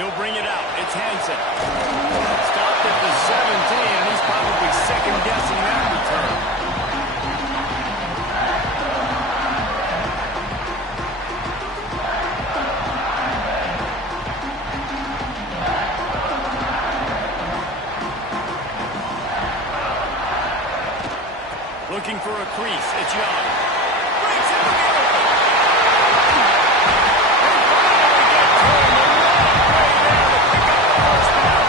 He'll bring it out. It's Hansen. Stopped at the 17, and he's probably second-guessing that return. Looking for a crease. It's Young. Breaks it to the open. And finally get turned the right way there to pick up the first down.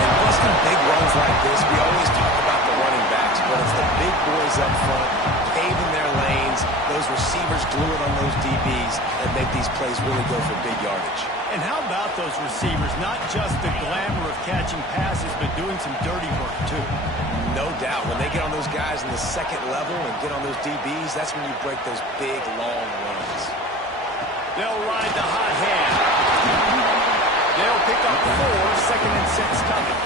In busting big runs like this, we always talk about the running backs, but it's the big boys up front, paving their lanes, those receivers gluing on those DBs that make these plays really go for big yardage. And how about those receivers? Not just the glamour of catching passes, but doing some dirty work, too. No doubt. When they get on those guys in the second level and get on those DBs, that's when you break those big, long runs. They'll ride the hot hand. They'll pick up 4, 2nd and 6 coming.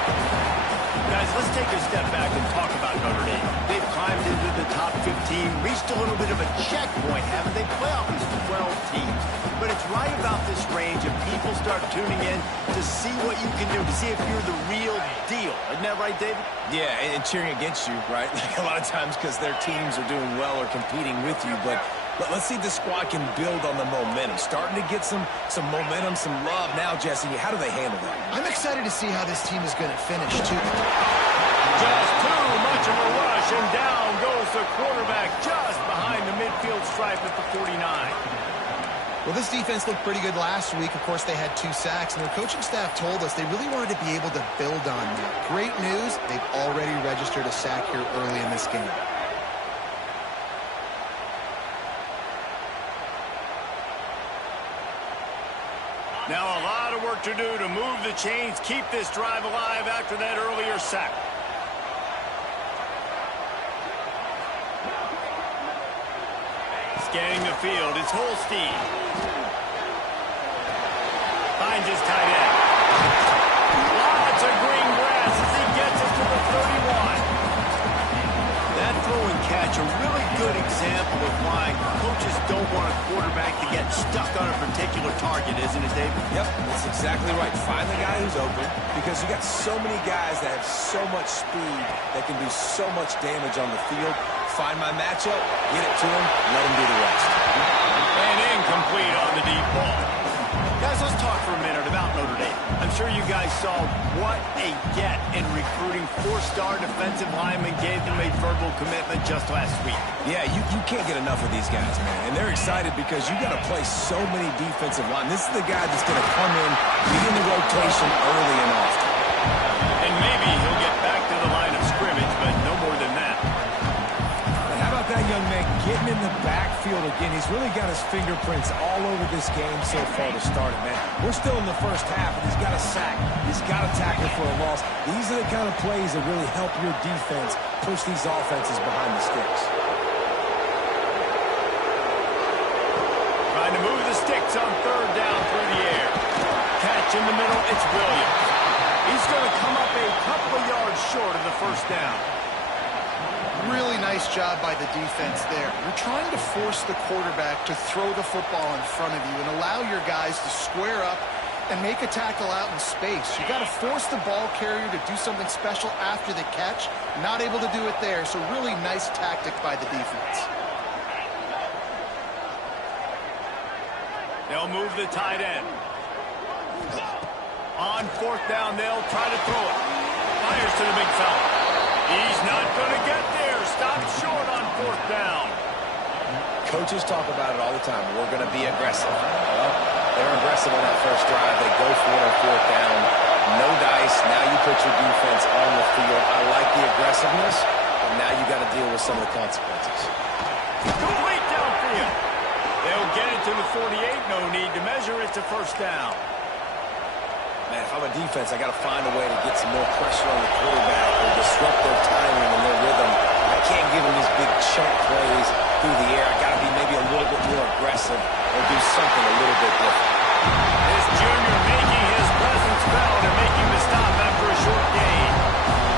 Guys, let's take a step back and talk about Notre Dame. They've climbed into the top 15, reached a little bit of a checkpoint, haven't they? Playoff is 12 teams. But it's right about this range if people start tuning in to see what you can do, to see if you're the real deal. Isn't that right, David? Yeah, and cheering against you, right? Like a lot of times because their teams are doing well or competing with you. But let's see if the squad can build on the momentum. Starting to get some momentum, some love now, Jesse. How do they handle that? I'm excited to see how this team is going to finish, too. Just too much of a rush, and down goes the quarterback just behind the midfield stripe at the 49. Well, this defense looked pretty good last week. Of course, they had 2 sacks, and their coaching staff told us they really wanted to be able to build on that. Great news, they've already registered a sack here early in this game. Now a lot of work to do to move the chains, keep this drive alive after that earlier sack. Scanning the field, it's Holstein. Finds his tight end. Lots of green grass as he gets it to the 31. That throw and catch, a really good example of why coaches don't want a quarterback to get stuck on a particular target, isn't it, David? Yep, that's exactly right. Find the guy who's open because you got so many guys that have so much speed that can do so much damage on the field. Find my matchup, get it to him, let him do the rest. And incomplete on the deep ball. Guys, let's talk for a minute about Notre Dame. I'm sure you guys saw what a get in recruiting. 4-star defensive linemen gave them a verbal commitment just last week. Yeah, you can't get enough of these guys, man. And they're excited because you got to play so many defensive line. This is the guy that's going to come in, be in the rotation early and often. And maybe he'll get back to the line of scrimmage, but no more than that. That young man getting in the backfield again. He's really got his fingerprints all over this game so far to start it, man. We're still in the first half, and he's got a sack. He's got a tackle for a loss. These are the kind of plays that really help your defense push these offenses behind the sticks. Trying to move the sticks on 3rd down through the air. Catch in the middle, it's Williams. He's going to come up a couple of yards short of the first down. Really nice job by the defense there. You're trying to force the quarterback to throw the football in front of you and allow your guys to square up and make a tackle out in space. You got to force the ball carrier to do something special after the catch. Not able to do it there, so really nice tactic by the defense. They'll move the tight end. On 4th down, they'll try to throw it. Fires to the big fella. He's not going to get there. Stopped short on 4th down. Coaches talk about it all the time. We're going to be aggressive. Well, they're aggressive on that first drive. They go for it on 4th down. No dice. Now you put your defense on the field. I like the aggressiveness, but now you got to deal with some of the consequences. Complete downfield. They'll get it to the 48. No need to measure it to 1st down. Man, if I'm a defense, I got to find a way to get some more pressure on the quarterback or disrupt their timing and their rhythm. I can't give them these big chunk plays through the air. I got to be maybe a little bit more aggressive or do something a little bit different. This junior making his presence felt and making the stop after a short gain.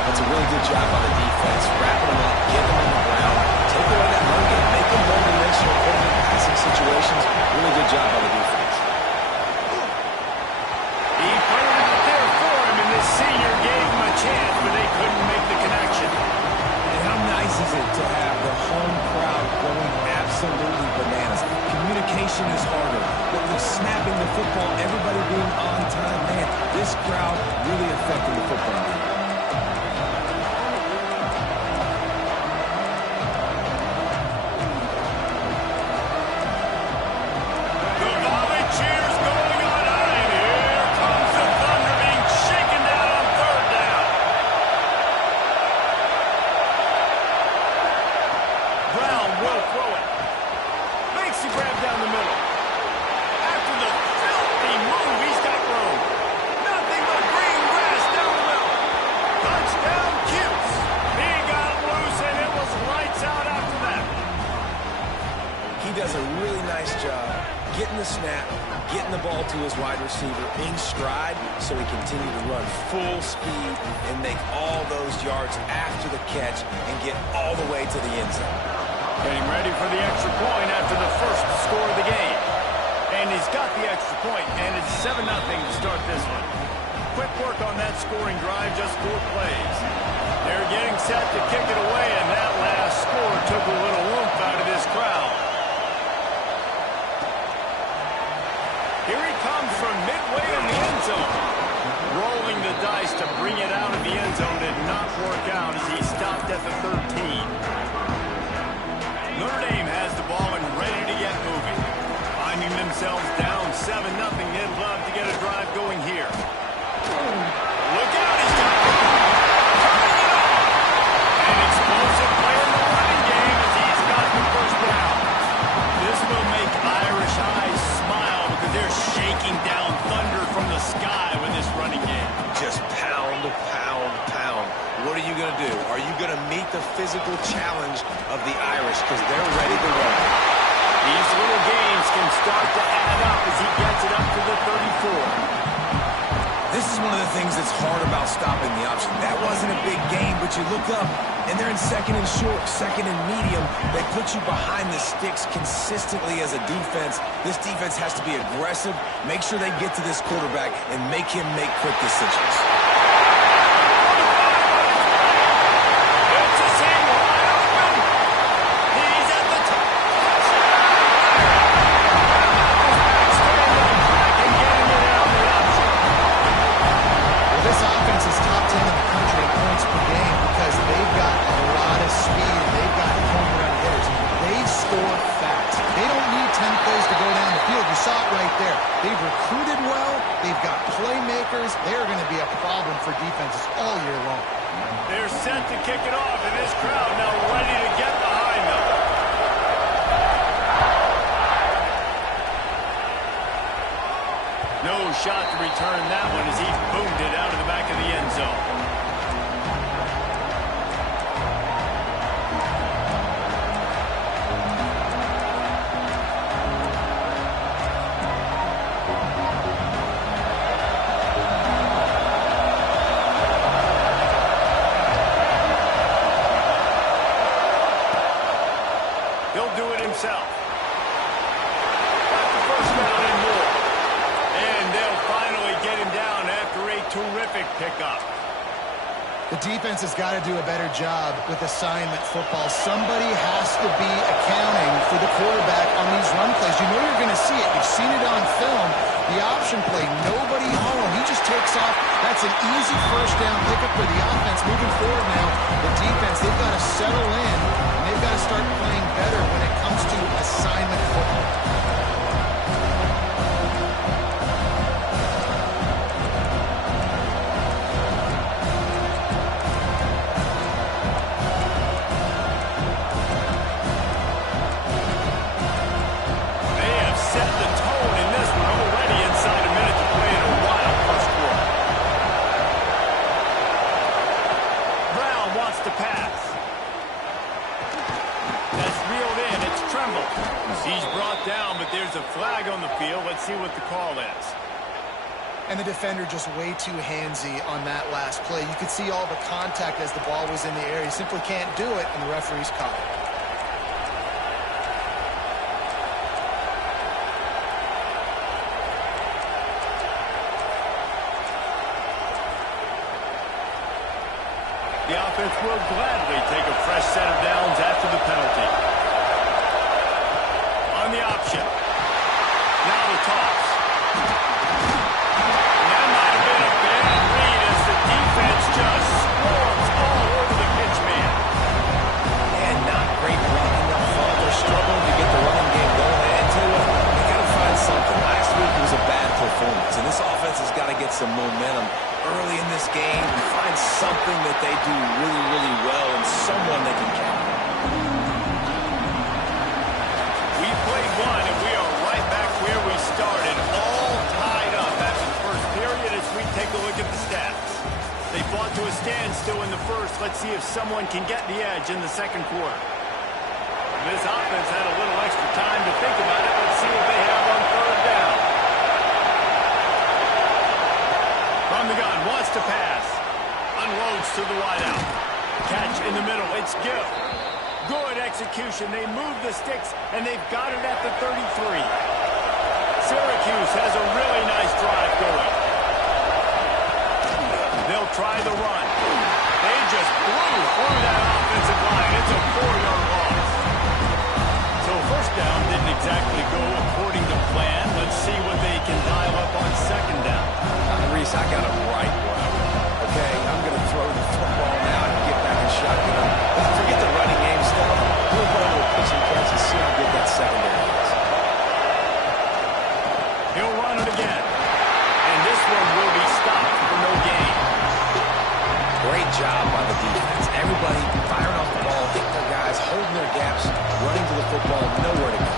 That's a really good job by the defense. Wrapping them up, getting them on the ground, take away that run game, make them one-dimensional, put them in passing situations. Really good job by the defense. coordination is harder. But with snapping the football, everybody being on time, man, this crowd really affecting the football game. Does a really nice job getting the snap, getting the ball to his wide receiver in stride so he continue to run full speed and make all those yards after the catch and get all the way to the end zone. Getting ready for the extra point after the first score of the game. And he's got the extra point, and it's 7-0 to start this one. Quick work on that scoring drive, just 4 plays. They're getting set to kick it away, and that last score took a little oomph out of this crowd. Here he comes from midway in the end zone. Rolling the dice to bring it out of the end zone did not work out as he stopped at the 13. Notre Dame has the ball and ready to get moving. Finding themselves down 7-0, they'd love to get a drive going here. Look out, he's got it. An explosive play in the running game as he's got the first down. This will make Irish eyes smile because they're shaking down thunder from the sky with this running game. Just pound, pound, pound. What are you going to do? Are you going to meet the physical challenge of the Irish because they're ready to run? These little games can start to add up as he gets it up to the 34. This is one of the things that's hard about stopping the option. That wasn't a big game, but you look up, and they're in second and short, second and medium. They put you behind the sticks consistently as a defense. This defense has to be aggressive, make sure they get to this quarterback, and make him make quick decisions. They've recruited well. They've got playmakers. They're going to be a problem for defenses all year long. They're set to kick it off, and this crowd now ready to get behind them. No shot to return that one as he boomed it out of the back of the end zone. He'll do it himself. Got the first down and more. And they'll finally get him down after a terrific pickup. The defense has got to do a better job with assignment football. Somebody has to be accounting for the quarterback on these run plays. You know you're going to see it. You've seen it on film. The option play, nobody home. He just takes off. That's an easy first down pickup for the offense. Moving forward now, the defense, they've got to settle in. They've got to start playing better when it comes to assignment football. They have set the tone in this one already inside a minute to play in a wild first quarter. Brown wants to pass. That's reeled in. It's Tremble. He's brought down, but there's a flag on the field. Let's see what the call is. And the defender just way too handsy on that last play. You could see all the contact as the ball was in the air. He simply can't do it, and the referee's caught it. The offense will gladly take a fresh set of downs after the penalty. On the option. this game and find something that they do really, really well and someone they can count on. We played one, and we are right back where we started, all tied up after the first period as we take a look at the stats. They fought to a standstill in the first. Let's see if someone can get the edge in the second quarter. This offense had a little extra time to think about it. Let's see what they have on third down. From the gun, wants to pass. Unloads to the wideout. Catch in the middle. It's Gill. Good execution. They move the sticks, and they've got it at the 33. Syracuse has a really nice drive going. They'll try the run. They just blew through that offensive line. It's a 4-yard loss. So first down didn't exactly go according to plan. Let's see what they can dial up on second down. Reese, I got it right where I want. Okay, I'm going to throw the football now and get back in shotgun. Forget the running game stuff. We'll go to a pitch and catch and see how good that secondary is. He'll run it again. And this one will be stopped for no gain. Great job by the defense. Everybody firing off the ball, hitting their guys, holding their gaps, running to the football, nowhere to go.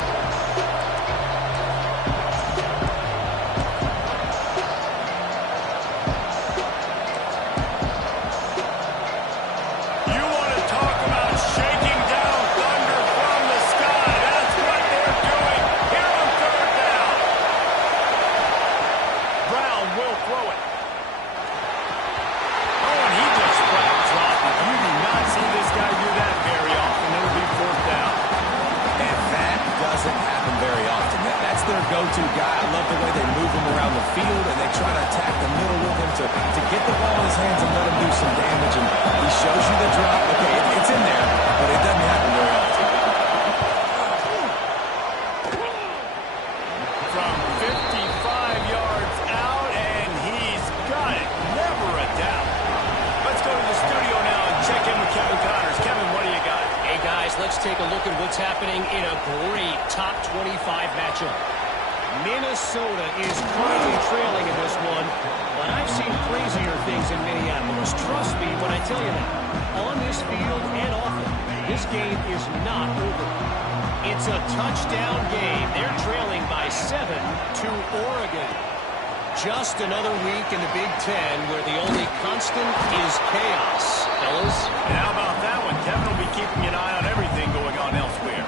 You want to talk about shaking down thunder from the sky. That's what they're doing here on third down. Brown will throw it. Oh, and he just dropped it. You do not see this guy do that very often. It'll be fourth down. And that doesn't happen very often. That's their go-to guy. I love the way they move him around the field, and they try to attack the middle with him to get the ball in his hands and let him do some damage. And he shows you the drop. Okay, it's in there, but it doesn't happen very often. From 55 yards out, and he's got it. Never a doubt. Let's go to the studio now and check in with Kevin Connors. Kevin, what do you got? Hey, guys, let's take a look at what's happening in a great top 25 matchup. Minnesota is currently trailing in this one, but I've seen crazier things in Minneapolis. Trust me when I tell you that. On this field and off it, this game is not over. It's a touchdown game. They're trailing by 7 to Oregon. Just another week in the Big Ten where the only constant is chaos, fellas. And how about that one? Kevin will be keeping an eye on everything going on elsewhere.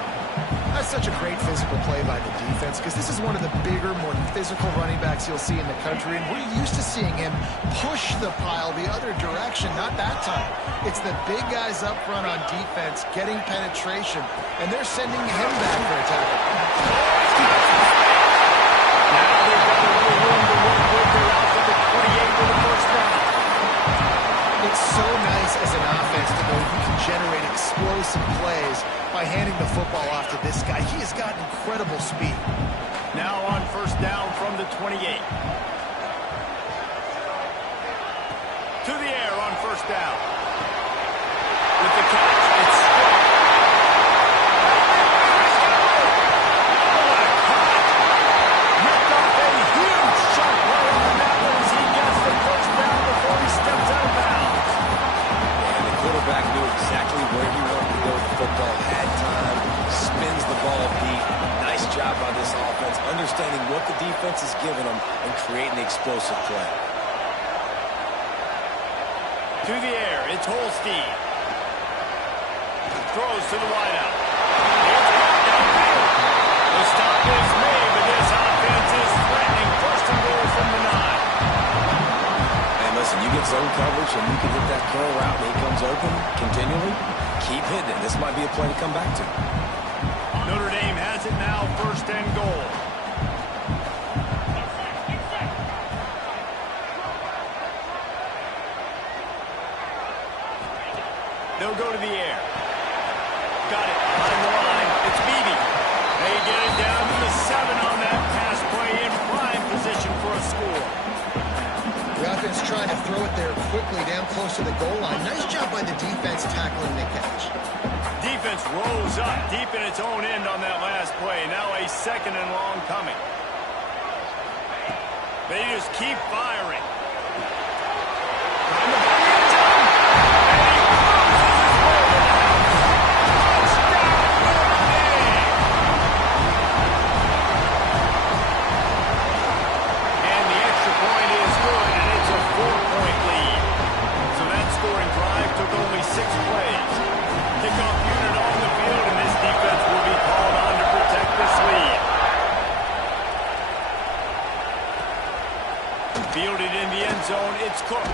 That's such a great physical play by the defense because this is one of the bigger, more physical running backs you'll see in the country, and we're used to seeing him push the pile the other direction. Not that time. It's the big guys up front on defense getting penetration, and they're sending him back for a tackle. Now they've got a little room to work with. They're out to the 28 for the first down. It's so nice as an offense to know you can generate explosive plays by handing the football off to this guy. He has got incredible speed. Now on first down from the 28. To the air on first down. With the catch, it's strong. What a cut! Ripped off a huge shot play on that one as he gets the first down before he steps out of bounds. And the quarterback knew exactly where he wanted to go with the football, had time, spins the ball deep. Nice job by this offense, understanding what the defense is giving them and creating the explosive play. To the air, it's Holstein. Throws to the wideout. It's got downfield. The stop is made, but this offense is threatening. First and goal from the 9. And listen, you get zone coverage and you can hit that curl route and he comes open continually. Keep hitting it. This might be a play to come back to. Notre Dame has it now, first and goal. They'll go to the air. Got it on the line. It's Beebe. They get it down to the 7 on that pass play in prime position for a score. The offense trying to throw it there quickly down close to the goal line. Nice job by the defense tackling the catch. Defense rolls up deep in its own end on that last play. Now a second and long coming. They just keep firing. Fielded in the end zone, it's Cook.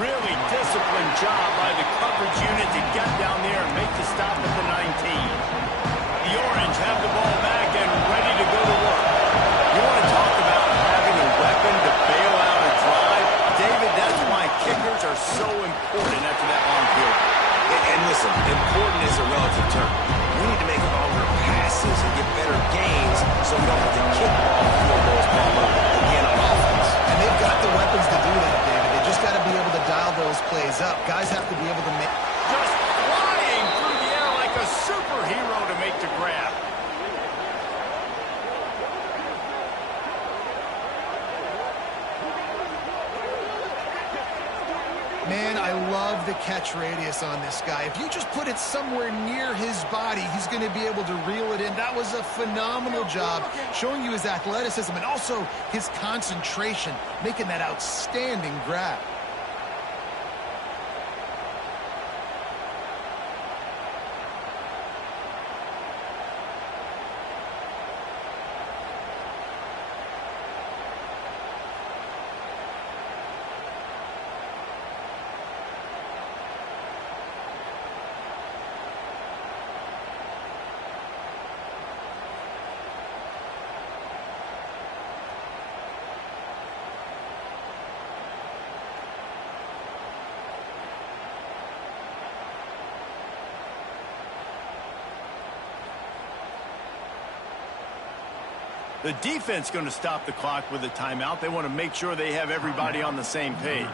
Really disciplined job by the coverage unit to get down there and make the stop at the 19. The Orange have the ball back and ready to go to work. You want to talk about having a weapon to bail out a drive? David, that's why kickers are so important after that long field. And listen, important is a relative term. We need to make longer passes and get better gains so we don't have to kick ball field goals again on offense. And they've got the weapons to do that, David. They just got to be able to dial those plays up. Guys have to be able to make... Just flying through the air like a superhero to make the grab. Man, I love the catch radius on this guy. If you just put it somewhere near his body, he's going to be able to reel it in. That was a phenomenal job, showing you his athleticism and also his concentration, making that outstanding grab. The defense going to stop the clock with a timeout. They want to make sure they have everybody on the same page.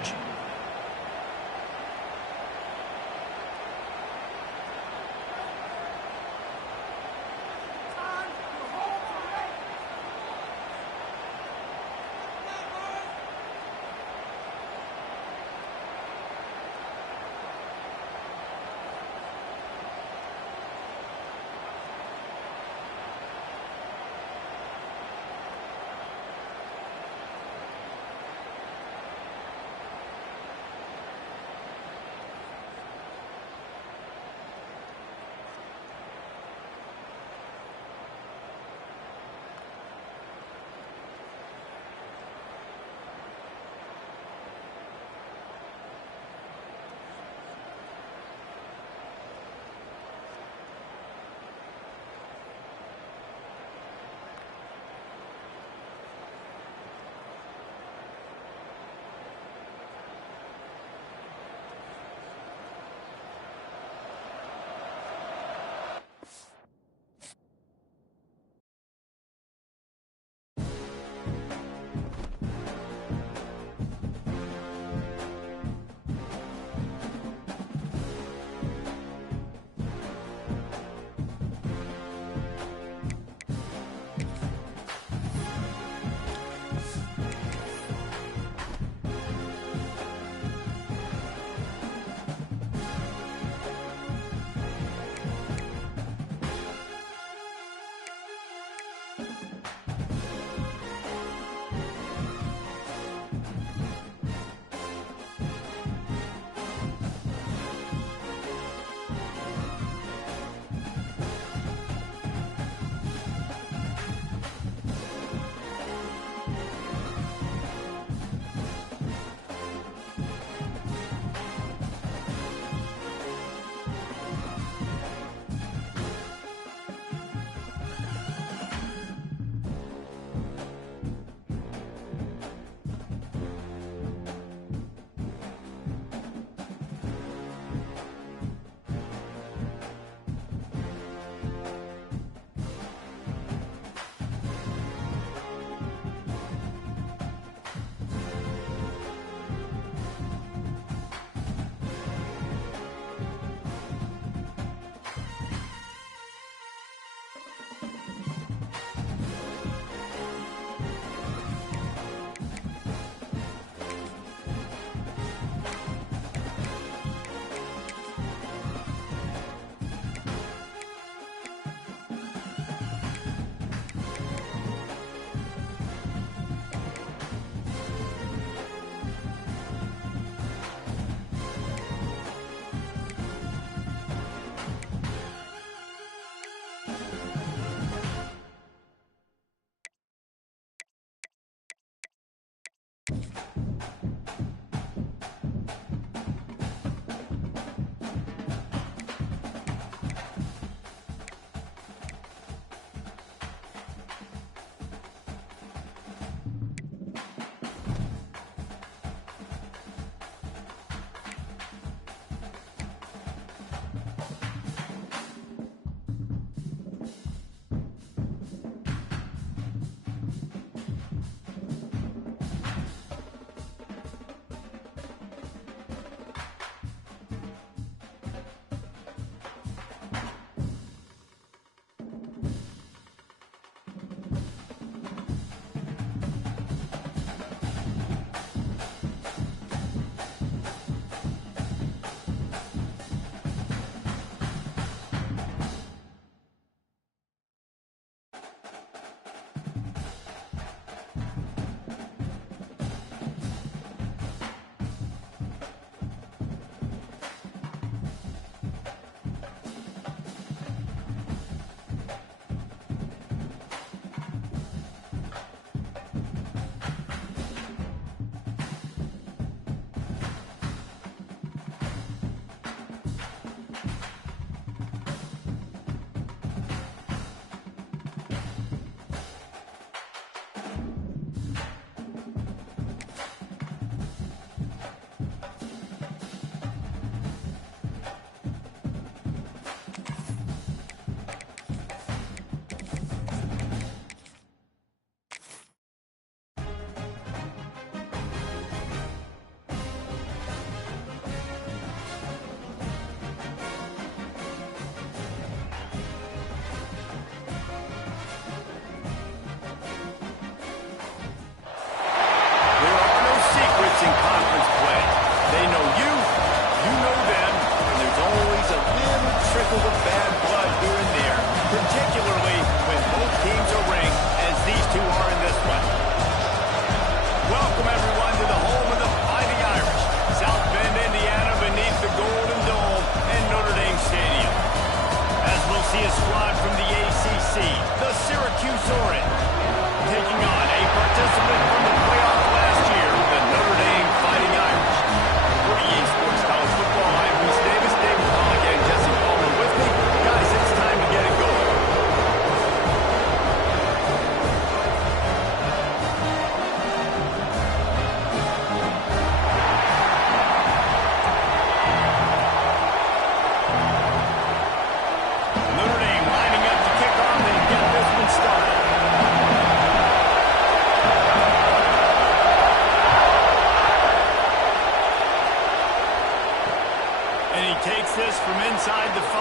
this from inside the 5.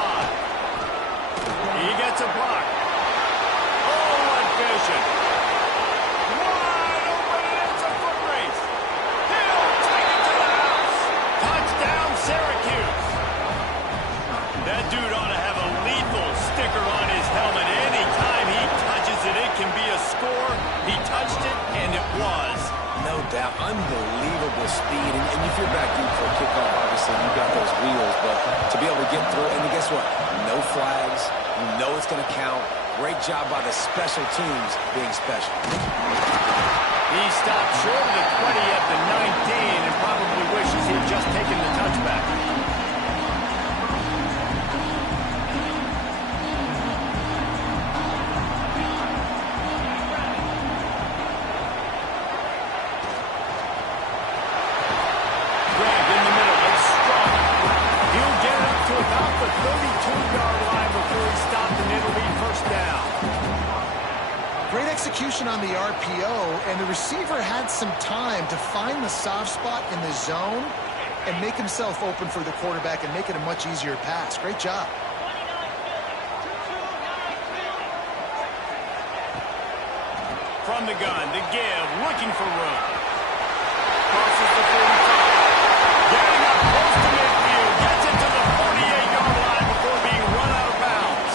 He gets a block. Oh, what vision. Wide open, and it's a foot race. He'll take it to the house. Touchdown, Syracuse. That dude ought to have a lethal sticker on his helmet. Anytime he touches it, it can be a score. He touched it, and it was. No doubt. Unbelievable speed. And if you're back deep for a kickoff, obviously, you've got those wheels. But to be able to get through, and guess what? No flags. You know it's going to count. Great job by the special teams being special. He stopped short of the 20 at the 19 and probably wishes he had just taken the touchback. The 32-yard line before he stopped, and it'll be first down. Great execution on the RPO, and the receiver had some time to find the soft spot in the zone and make himself open for the quarterback and make it a much easier pass. Great job. From the gun, the give, looking for room. Crosses the 45. Getting up close to midfield, gets it to the 48-yard line before being run out of bounds.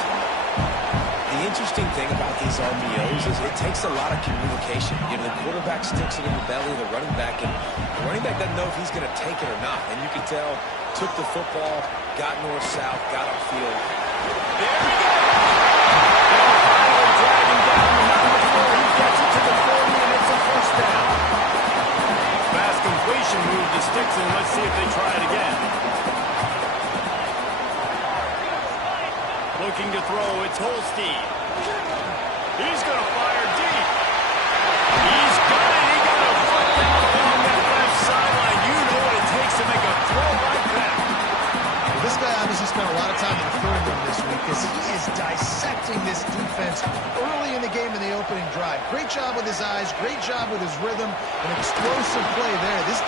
The interesting thing about these RPOs is it takes a lot of communication. You know, the quarterback sticks it in the belly of the running back, and the running back doesn't know if he's going to take it or not. And you can tell, took the football, got north-south, got upfield. There we go! They'll finally drag him down the number 4. He gets it to the 40, and it's a first down. testing this defense early in the game in the opening drive. Great job with his eyes, great job with his rhythm, an explosive play there. This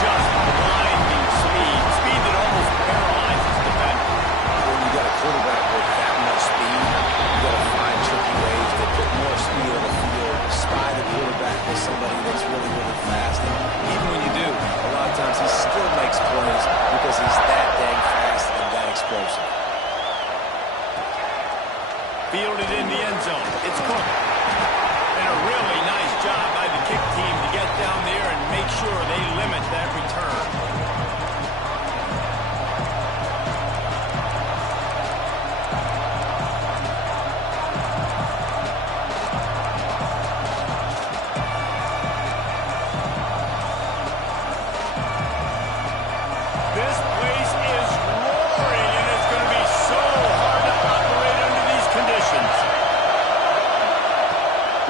just blinding speed that almost paralyzes the defender. When you got a quarterback with that much speed, you got to find tricky ways to put more speed on the field, spy the quarterback with somebody that's really, really fast. And even when you do, a lot of times he still makes plays because he's that dang fast and that explosive. Fielded in the end zone. It's Cook. And a really nice job by the kick team to get down there and make sure they limit that return. This place is roaring, and it's going to be so hard to operate under these conditions.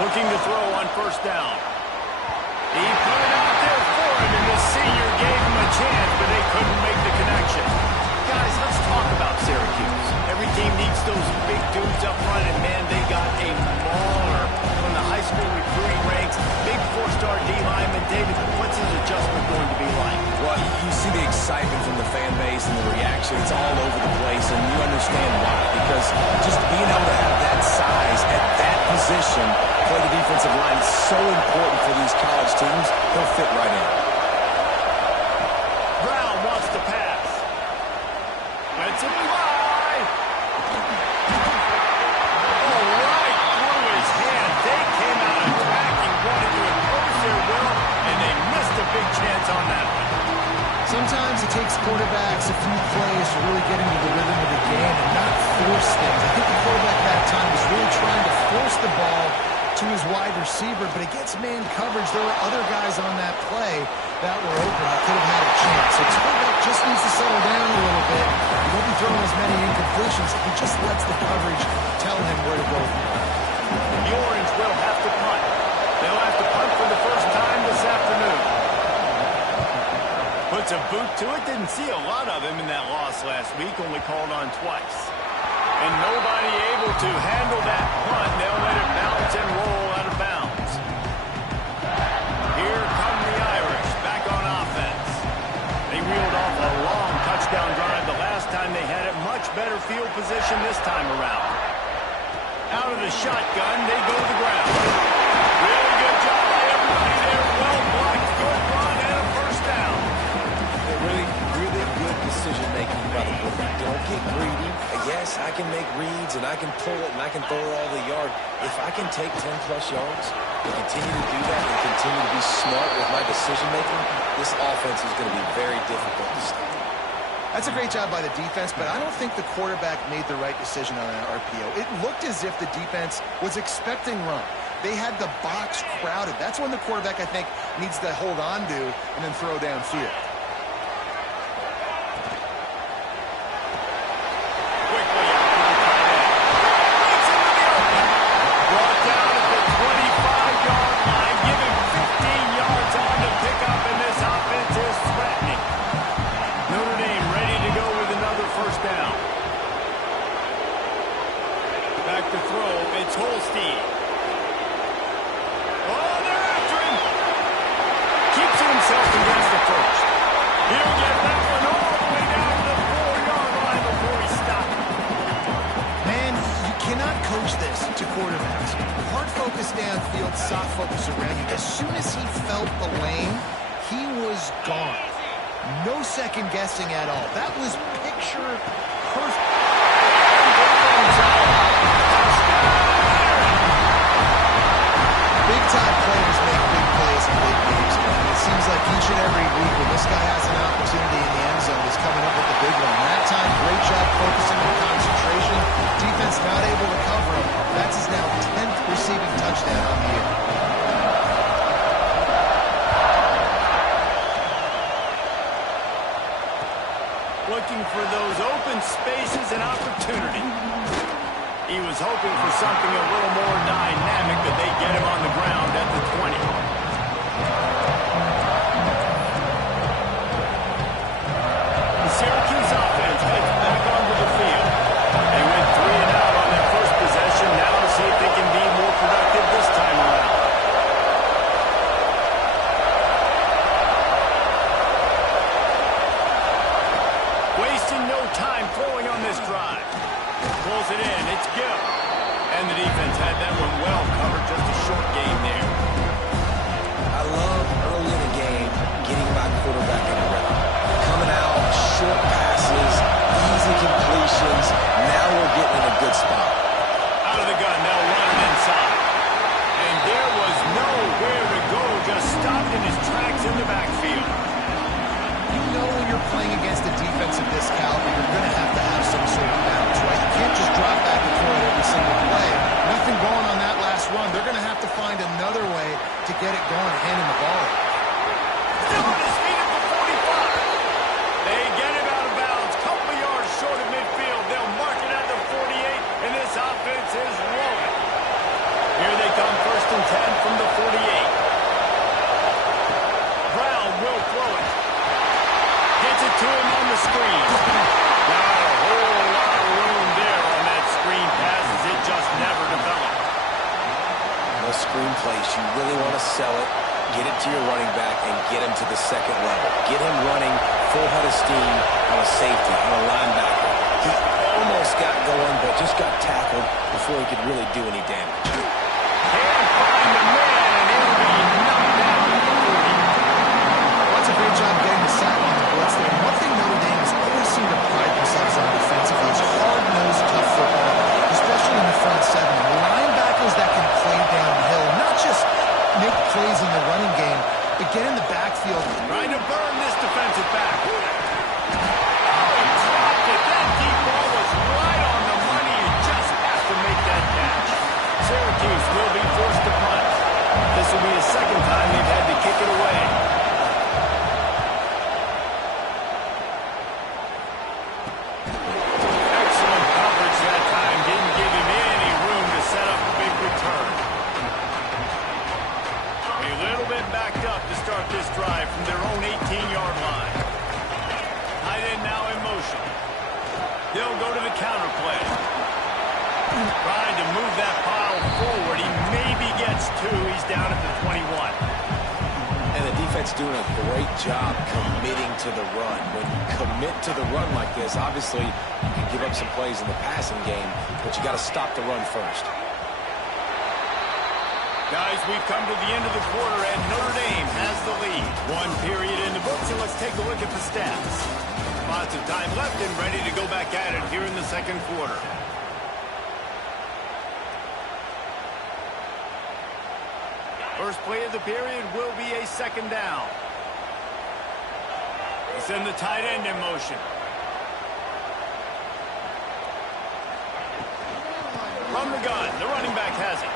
Looking to throw on first down. He put it out there for him, and the senior gave him a chance, but they couldn't make the connection. Guys, let's talk about Syracuse. Every team needs those big dudes up front, and man, they got a mauler from the high school recruiting ranks. Big four-star D-lineman. David, what's his adjustment going to be like? Well, you see the excitement from the fan base and the reaction. It's all over the place, and you understand why. Because just being able to have that size at that position, play the defensive line, is so important for these college teams. He'll fit right in. Brown wants to pass. Let's it fly. Oh, right through his hand. They came out attacking, wanted to impose their will, and they missed a big chance on that one. Sometimes it takes quarterbacks a few plays to really get into the rhythm of the game and not force things. I think the quarterback that time was really trying to force the ball to his wide receiver, but against man coverage, there were other guys on that play that were open that could have had a chance. So his quarterback just needs to settle down a little bit. He won't be throwing as many incompletions if he just lets the coverage tell him where to go. The Orange will have to punt. They'll have to punt for the first time this afternoon. Puts a boot to it. Didn't see a lot of him in that loss last week. Only called on twice. And nobody able to handle that punt. They'll let it bounce and roll out of bounds. Here come the Irish back on offense. They reeled off a long touchdown drive the last time they had it. Much better field position this time around. Out of the shotgun, they go to the ground. Really good job by everybody there. Well blocked, good run, and a first down. Really good decision-making by the quarterback. Don't get greedy. Yes, I can make reads, and I can pull it, and I can throw it all the yard. If I can take 10-plus yards and continue to do that and continue to be smart with my decision-making, this offense is going to be very difficult to stop. That's a great job by the defense, but I don't think the quarterback made the right decision on that RPO. It looked as if the defense was expecting run. They had the box crowded. That's when the quarterback, I think, needs to hold on to and then throw downfield. Holstein. Oh, they're after him. Keeps himself against the first. He'll get that one all the way down to the 4-yard line before he stops. Man, you cannot coach this to quarterbacks. Hard focus downfield, soft focus around you. As soon as he felt the lane, he was gone. No second guessing at all. That was picture perfect. Big-time players make big plays in big games, and it seems like each and every week when this guy has an opportunity in the end zone, he's coming up with the big one. That time, great job focusing on concentration. Defense not able to cover him. That's his now 10th receiving touchdown on the year. Looking for those open spaces and opportunity. He was hoping for something a little more dynamic, but they get him on the ground at the 20. pulls it in. It's good. And the defense had that one well covered. Just a short game there. I love early in the game getting my quarterback in a rhythm. Coming out, short passes, easy completions. Now we're getting in a good spot. Out of the gun, they'll run it inside. And there was nowhere to go. Just stopped in his tracks in the backfield. You know when you're playing against a defense of this caliber, you're going to have some sort of balance, right? You can't just drop back and throw it every single play. Nothing going on that last run. They're going to have to find another way to get it going and hand him the ball. Still on his feet at the 45. They get him out of bounds. Couple of yards short of midfield. They'll mark it at the 48, and this offense is rolling. Here they come, 1st and 10 from the 48. Brown will throw it. Gets it to him on the screen. Not a whole lot of room there on that screen pass as it just never developed. Those screen plays, you really want to sell it, get it to your running back, and get him to the second level. Get him running full head of steam on a safety, on a linebacker. He almost got going, but just got tackled before he could really do any damage. Can't find the man, and he'll be knocked down at the 40. That's a great job getting the sack on the blitz there. One thing Notre Dame has always seemed to pride themselves on defensively is hard-nosed, tough football, especially in the front seven. Linebackers that can play downhill, not just make plays in the running game, but get in the backfield. Trying to burn this defensive back. Oh, he dropped it. That deep ball was right on the money. You just have to make that catch. Syracuse will be forced to punt. This will be the second time they've had to kick it away. Excellent coverage that time. Didn't give him any room to set up a big return. A little bit backed up to start this drive from their own 18-yard line. Tight end now in motion. They'll go to the counter play. Trying to move that pile forward. He maybe gets two. He's down at the 21. And the defense doing a great job committing to the run. When you commit to the run like this, obviously you can give up some plays in the passing game, but you got to stop the run first. Guys, we've come to the end of the quarter, and Notre Dame has the lead. One period in the books, and let's take a look at the stats. Lots of time left and ready to go back at it here in the second quarter. First play of the period will be a second down. They send the tight end in motion. From the gun, the running back has it.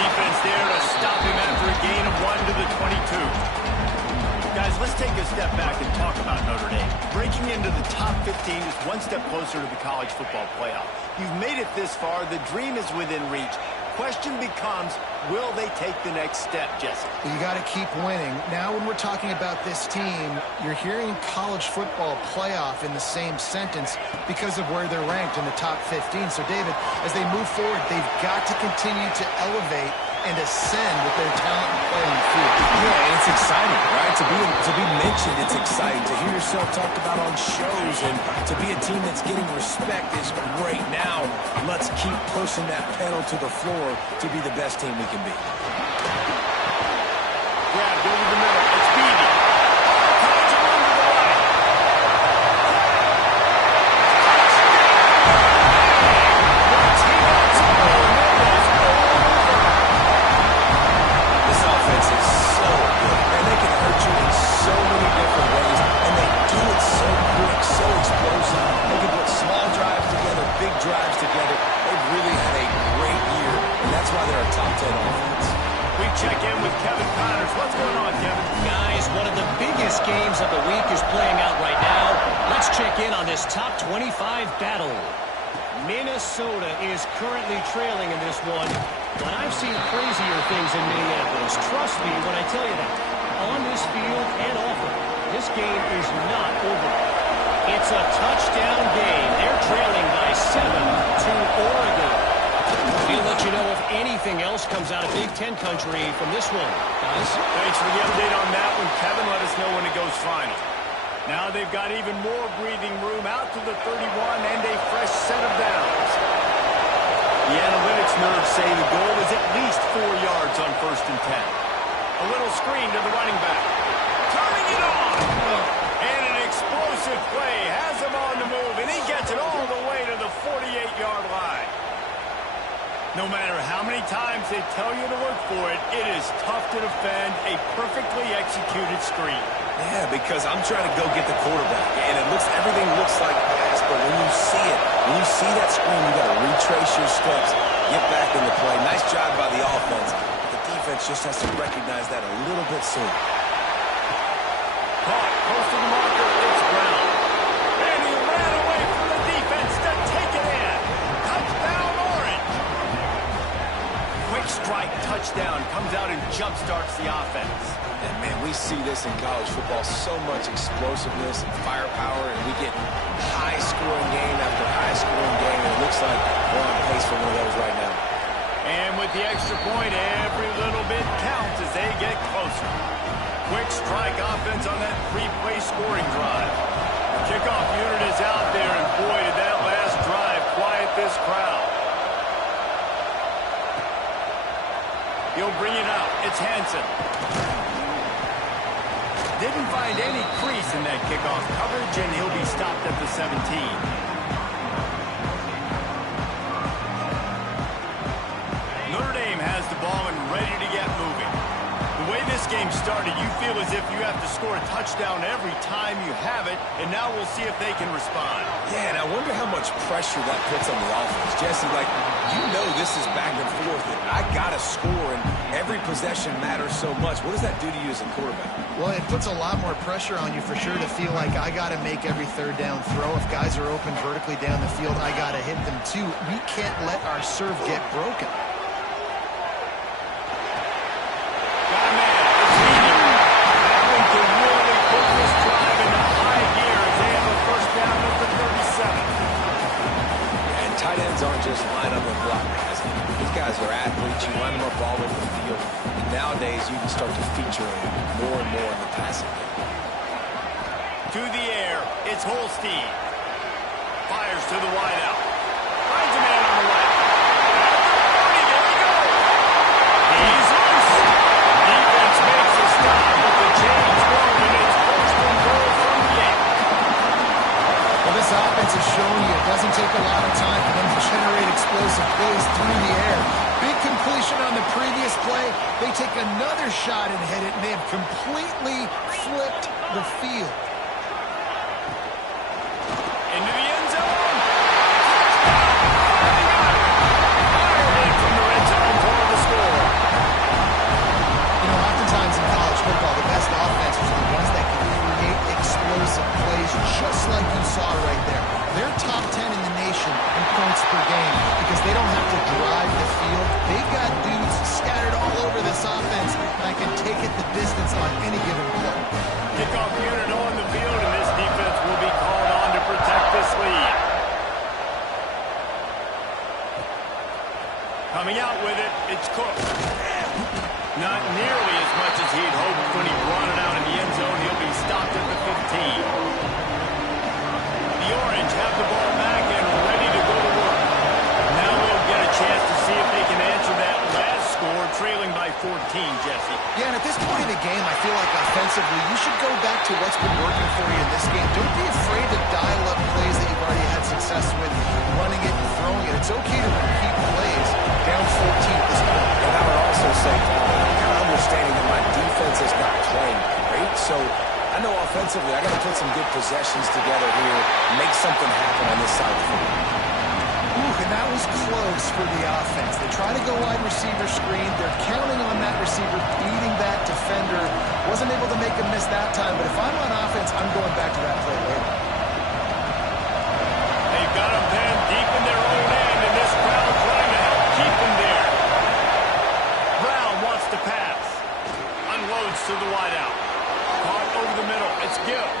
Defense there to stop him after a gain of 1 to the 22. Guys, let's take a step back and talk about Notre Dame. Breaking into the top 15 is one step closer to the college football playoff. You've made it this far. The dream is within reach. Question becomes, will they take the next step, Jesse? You got to keep winning. Now when we're talking about this team, you're hearing college football playoff in the same sentence because of where they're ranked in the top 15. So, David, as they move forward, they've got to continue to elevate and ascend with their talent and play on the field. Yeah, and it's exciting, right? To be mentioned, it's exciting. To hear yourself talked about on shows and to be a team that's getting respect is great. Now, let's keep pushing that pedal to the floor to be the best team we can be. Grabbed over the middle. It's Beebe. Catch him under the right. This offense is so good, and they can hurt you in so many different ways, and they do it so quick, so explosive. They can put small drives together, big drives together. They've really had a great year, and that's why they're a top 10 offense. We check in with Kevin Connors. What's going on, Kevin? Guys, one of the biggest games of the week is playing out right now. Let's check in on this top 25 battle. Minnesota is currently trailing in this one, but I've seen crazier things in Minneapolis. Trust me when I tell you that. On this field and off it, this game is not over. It's a touchdown game. They're trailing by 7 to Oregon. We'll let you know if anything else comes out of Big Ten country from this one, guys. Thanks for the update on that one, Kevin. Let us know when it goes final. Now they've got even more breathing room out to the 31 and a fresh set of downs. The analytics nerds say the goal is at least 4 yards on 1st and 10. A little screen to the running back. Turning it on! And an explosive play has him on the move, and he gets it all the way to the 48-yard line. No matter how many times they tell you to look for it, it is tough to defend a perfectly executed screen. Yeah, because I'm trying to go get the quarterback, and everything looks like pass, but when you see it, when you see that screen, you got to retrace your steps, get back in the play. Nice job by the offense. But the defense just has to recognize that a little bit sooner. Caught, close to the marker, it's Brown. And he ran away from the defense to take it in. Touchdown, Orange. Quick strike touchdown comes out and jump-starts the offense. And, man, we see this in college football, so much explosiveness and firepower, and we get high-scoring game after high-scoring game, and it looks like we're on pace for one of those right now. And with the extra point, every little bit counts as they get closer. Quick strike offense on that 3-play scoring drive. The kickoff unit is out there, and boy, did that last drive quiet this crowd. He'll bring it out. It's Hansen. Didn't find any crease in that kickoff coverage, and he'll be stopped at the 17. Notre Dame has the ball and ready to get moving. The way this game started, you feel as if you have to score a touchdown every time you have it, and now we'll see if they can respond. Yeah, and I wonder how much pressure that puts on the offense. Jesse, you know this is back and forth, and I got to score, and every possession matters so much. What does that do to you as a quarterback? Well, it puts a lot more pressure on you for sure to feel like I got to make every third down throw. If guys are open vertically down the field, I got to hit them too. We can't let our serve get broken. Aren't just line up and block guys. These guys are athletes. You line them up all over the field. And nowadays, you can start to feature them more and more in the passing game. To the air, it's Holstein. Fires to the wideout. Finds a man on the right. There he goes. He's loose. Defense makes a stop, but the chain's going, and it's 1st and goal from the 8. Well, this offense is showing you it doesn't take a lot of time for them to generate explosive plays through the air. Big completion on the previous play. They take another shot and hit it, and they have completely flipped the field. Into the end zone. Fired in from the red zone toward the score. You know, oftentimes in college football, the best offenses are the ones that can create explosive plays, just like you saw right there. They're top 10 in the nation in points per game because they don't have to drive the field. They've got dudes scattered all over this offense that can take it the distance on any given play. Kickoff unit on the field, and this defense will be called on to protect this lead. Coming out with it, it's Cook. Not nearly as much as he'd hoped when he brought it out in the end zone. He'll be stopped at the 15. The Orange have the ball back and ready to go to work. Now they'll get a chance to see if they can answer that last score, trailing by 14, Jesse. Yeah, and at this point in the game, I feel like offensively, you should go back to what's been working for you in this game. Don't be afraid to dial up plays that you've already had success with, running it and throwing it. It's okay to repeat plays down 14 at this point. And I would also say, kind of understanding that my defense is not playing great, so I know offensively I got to put some good possessions together here, make something happen on this side of the field. And that was close for the offense. They try to go wide receiver screen. They're counting on that receiver beating that defender. Wasn't able to make him miss that time, but if I'm on offense, I'm going back to that play later. They've got him pinned deep in their own end, and this crowd trying to help keep him there. Brown wants to pass. Unloads to the wideout. Caught over the middle. It's Gill.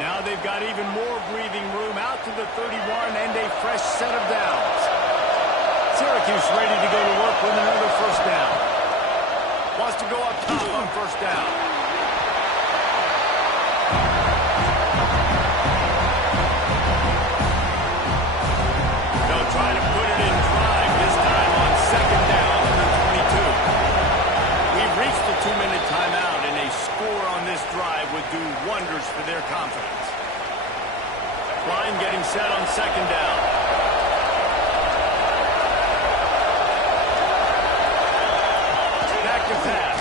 Now they've got even more breathing room out to the 31 and a fresh set of downs. Syracuse ready to go to work with another first down. Wants to go up top on first down. set on second down. Back to pass.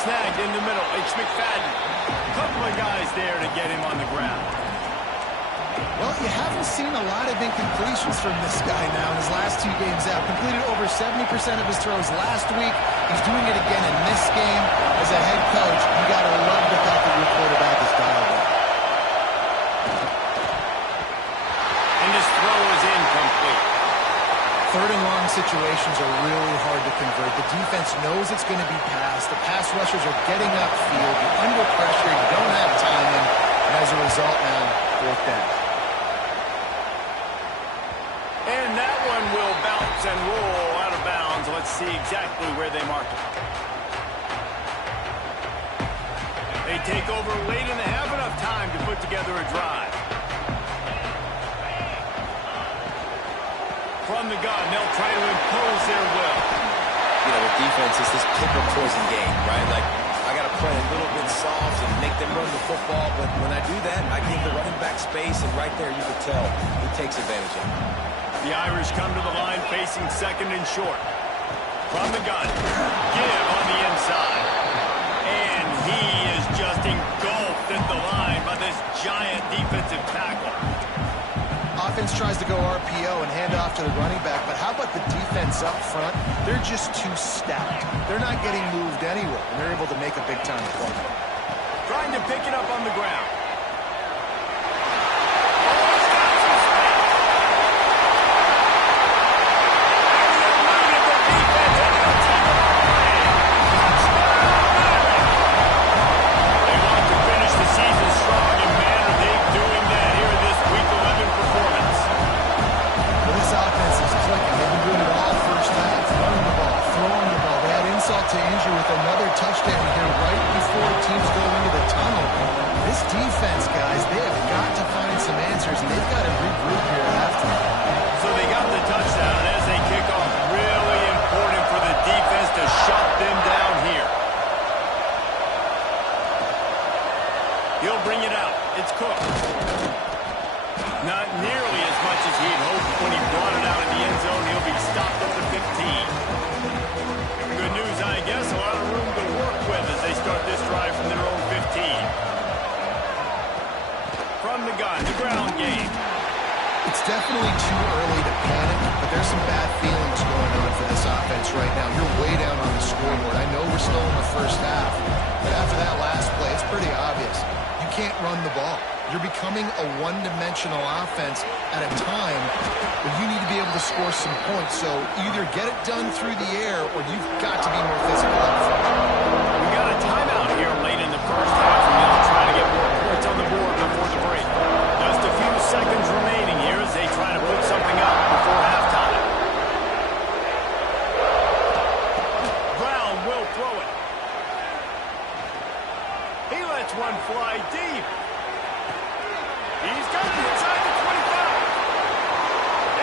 Snagged in the middle. It's McFadden. A couple of guys there to get him on the ground. Well, you haven't seen a lot of incompletions from this guy now in his last 2 games out. Completed over 70% of his throws last week. He's doing it again in this game. As a head coach, you got to love the fact that your quarterback is dialed in. And this throw is incomplete. 3rd and long situations are really hard to convert. The defense knows it's going to be passed. The pass rushers are getting upfield. You're under pressure. You don't have timing. And as a result now, 4th down. And that one will bounce and roll out of bounds. Let's see exactly where they mark it. They take over late and they have enough time to put together a drive. From the gun, they'll try to impose their will. You know, with defense, it's this pick or poison game, right? Like, I got to play a little bit soft and make them run the football, but when I do that, I give the running back space, and right there you can tell he takes advantage of it. The Irish come to the line facing second and short. From the gun, give on the inside. And he is just engulfed at the line by this giant defensive tackle. Offense tries to go RPO and hand off to the running back, but how about the defense up front? They're just too stout. They're not getting moved anywhere, and they're able to make a big-time play. Trying to pick it up on the ground. To injury with another touchdown here right before teams go into the tunnel. This defense, guys, they have got to find some answers, and they've got to regroup here after. So they got the touchdown, and as they kick off, really important for the defense to shut them down here. He'll bring it out. It's Cook. Not nearly as much as he'd hoped when he brought it out in the end zone. He'll be stopped at the 15. Good news, I guess. A lot of room to work with as they start this drive from their own 15. From the gun, the ground game. It's definitely too early to panic, but there's some bad feelings going on for this offense right now. You're way down on the scoreboard. I know we're still in the first half, but after that last play, it's pretty obvious. You can't run the ball. You're becoming a one-dimensional offense at a time when you need to be able to score some points. So either get it done through the air or you've got to be more physical up front. We got a timeout here late in the first half, and they'll try to get more points on the board before the break. Just a few seconds remaining here as they try to put something up before halftime. Brown will throw it. He lets one fly deep. He's got it inside the 25.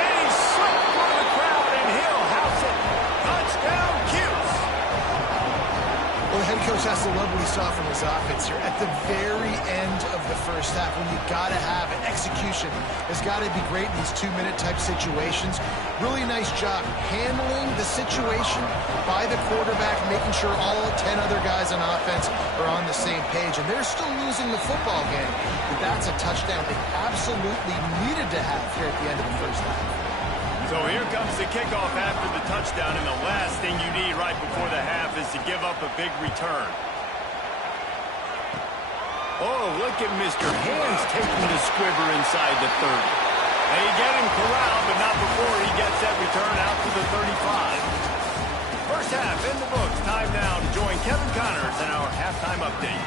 And he's slipped through the crowd, and he'll house it. Touchdown, Cuse. Well, the head coach has to love what he saw from his offense here. At the very end of the first half, when you got to have it, execution has got to be great in these 2-minute type situations. Really nice job handling the situation by the quarterback, making sure all 10 other guys on offense are on the same page. And they're still losing the football game, but that's a touchdown they absolutely needed to have here at the end of the first half. So here comes the kickoff after the touchdown, and the last thing you need right before the half is to give up a big return. Oh, look at Mr. Hands taking the squibber inside the 30. They get him corralled, but not before he gets that return out to the 35. First half in the books. Time now to join Kevin Connors in our halftime update.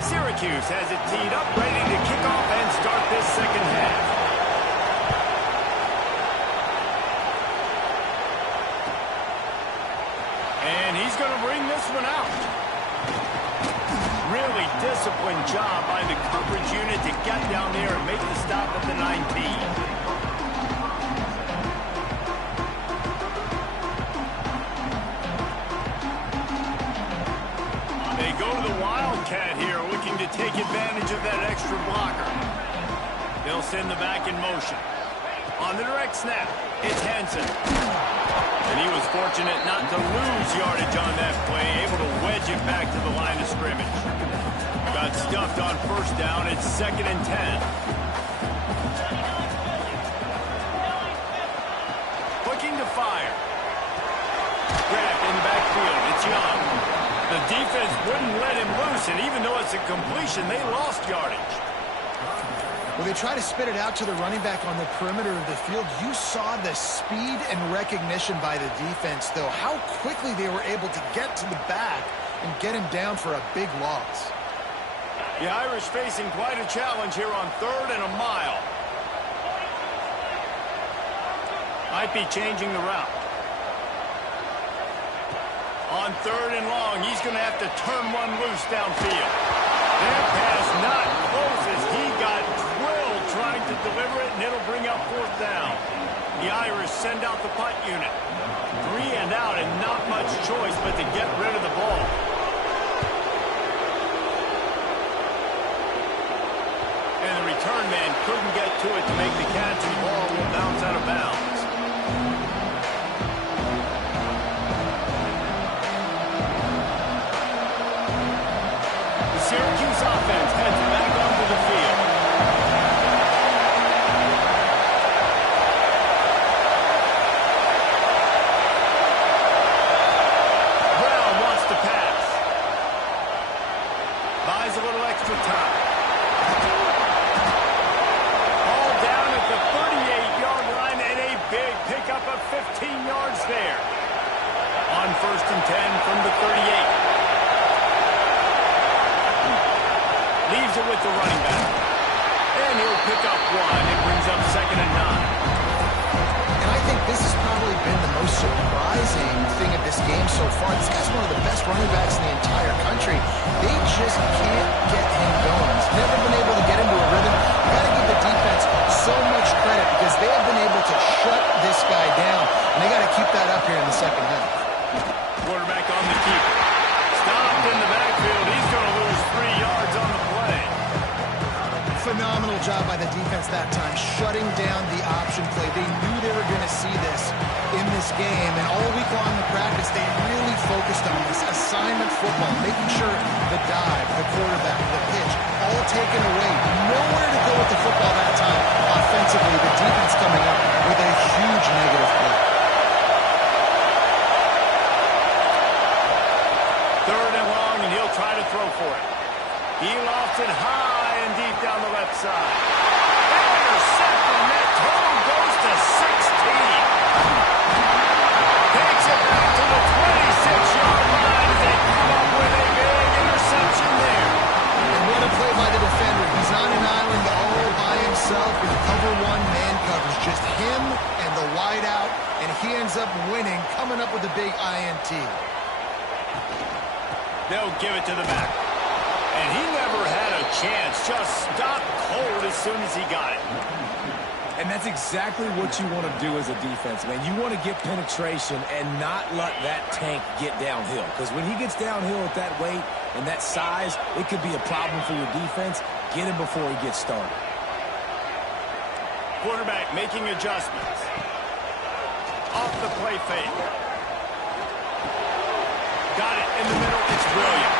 Syracuse has it teed up, ready to kick off and start this second half. And he's going to bring this one out. Really disciplined job by the coverage unit to get down there and make the stop at the 19. They go to the Wildcat here, looking to to take advantage of that extra blocker. They'll send the back in motion. On the direct snap, it's Henson. And he was fortunate not to lose yardage on that play, able to wedge it back to the line of scrimmage. Got stuffed on first down. It's 2nd and 10. Looking to fire. Grabbed in the backfield. It's Young. The defense wouldn't let him loose, and even though it's a completion, they lost yardage. Well, they try to spit it out to the running back on the perimeter of the field. You saw the speed and recognition by the defense, though. How quickly they were able to get to the back and get him down for a big loss. The Irish facing quite a challenge here on 3rd and a mile. Might be changing the route. On 3rd and long, he's going to have to turn one loose downfield. That pass not close as he got drilled trying to deliver it, and it'll bring up 4th down. The Irish send out the punt unit. 3 and out, and not much choice but to get rid of the ball. And the return man couldn't get to it to make the catch, and the ball will bounce out of bounds. The Syracuse offense heads back onto the field. Brown wants to pass. Buys a little extra time. The 38-yard line and a big pickup of 15 yards there. On 1st and 10 from the 38. Leaves it with the running back. And he'll pick up 1. It brings up 2nd and 9. And I think this has probably been the most surprising thing of this game so far. This guy's one of the best running backs in the entire country. They just can't get him going. He's never been able to get into a rhythm. You got to give the defense so much credit because they have been able to shut this guy down, and they got to keep that up here in the 2nd half. Quarterback on the keeper. Stopped in the backfield. He's going to lose 3 yards on the play. Phenomenal job by the defense that time, shutting down the option play. They knew they were going to see this in this game, and all week long in practice, they really focused on this assignment football, making sure the dive, the quarterback, the pitch, all taken away. Nowhere to go with the football that time. Offensively, the defense coming up with a huge negative play. 3rd and long, and he'll try to throw for it. He lofts it high and deep down the left side. Intercepted, and that total goes to 16. Takes it back to the 26-yard line as they come up with a big interception there. And what a play by the defender. He's on an island all by himself in cover 1 man coverage. Just him and the wideout, and he ends up winning, coming up with a big INT. They'll give it to the back. And he never had a chance. Just stopped cold as soon as he got it. And that's exactly what you want to do as a defense, man. You want to get penetration and not let that tank get downhill. Because when he gets downhill at that weight and that size, it could be a problem for your defense. Get him before he gets started. Quarterback making adjustments. Off the play fake. Got it in the middle. It's brilliant.